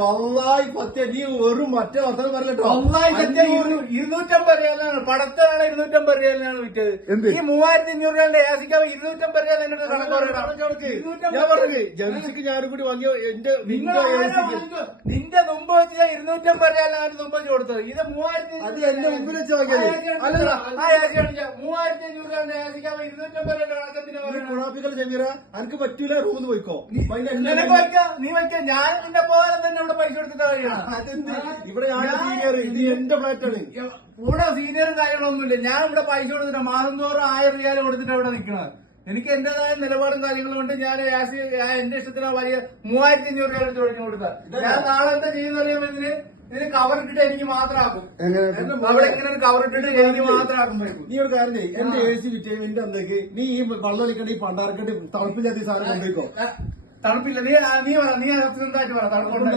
വല്ലായി പത്തിയ നീ ഒരു മറ്റേ വർത്തനം പറഞ്ഞോ. 250 റിയാലാണ് പടത്തിനാണ് 250 റിയാലിനാണ് വിറ്റത്. ഈ 3500 രൂപയുടെ ഏസിക്കാവ് 250 റിയാൽ എന്നിട്ട് കണക്ക് ഞാൻ പറഞ്ഞു ജനസിക്ക് ഞാനും കൂടി വാങ്ങിയ എന്റെ നിന്റെ മുമ്പ് വെച്ച് 250 റിയാലാണ് മുമ്പ് വെച്ച് കൊടുത്തത്. ഇത് 3500 എന്റെ മുമ്പിൽ വെച്ച് വാങ്ങിയത് 3500 രൂപയുടെ ഏസിക്കാവ് 250 രൂപയുടെ കണക്കത്തിന് കുഴപ്പിക്കൽ ജമീറ എനിക്ക് പറ്റൂല റൂമിൽ പോയിക്കോ. നീ വയ്ക്ക ഞാൻ നിന്റെ പോലെ തന്നെ ഇവിടെ പൈസ കൊടുത്തിട്ട് കഴിയണം. ഇവിടെ സീനിയർ ഇത് എന്റെ ഫ്ലാറ്റാണ്. ഇവിടെ സീനിയറും കാര്യങ്ങളൊന്നുമില്ല. ഞാൻ ഇവിടെ പൈസ കൊടുത്തിട്ട് മാസം തോറും 1000 റിയാൽ കൊടുത്തിട്ട് ഇവിടെ നിൽക്കുന്നത്. എനിക്ക് എന്റേതായ നിലപാടും കാര്യങ്ങളും കൊണ്ട് ഞാൻ എന്റെ ഇഷ്ടത്തിന് വലിയ 3500 രൂപ ചോദിച്ചു കൊടുത്താൽ ഞാൻ നാളെ എന്താ ചെയ്യുന്ന ഇതിന് കവർ ഇട്ടിട്ട് എനിക്ക് മാത്രമാക്കും. അവിടെ ഇങ്ങനെ ഒരു കവർ ഇട്ടിട്ട് എനിക്ക് മാത്രമാക്കും. നീ ഒരു കാര്യം ചെയ്യ്, എന്റെ AC വിറ്റേ എന്റെ അന്തേക്ക് നീ ഈ വെള്ളം ഒലിക്കണ്ടി പണ്ടാർക്കണ്ടി തണുപ്പില്ലാത്ത സാധനം കൊണ്ടുപോയിക്കോ. തണുപ്പില്ല. നീ പറ, നീ സത്യസന്ധമായിട്ട് പറ. തണുപ്പുണ്ട്.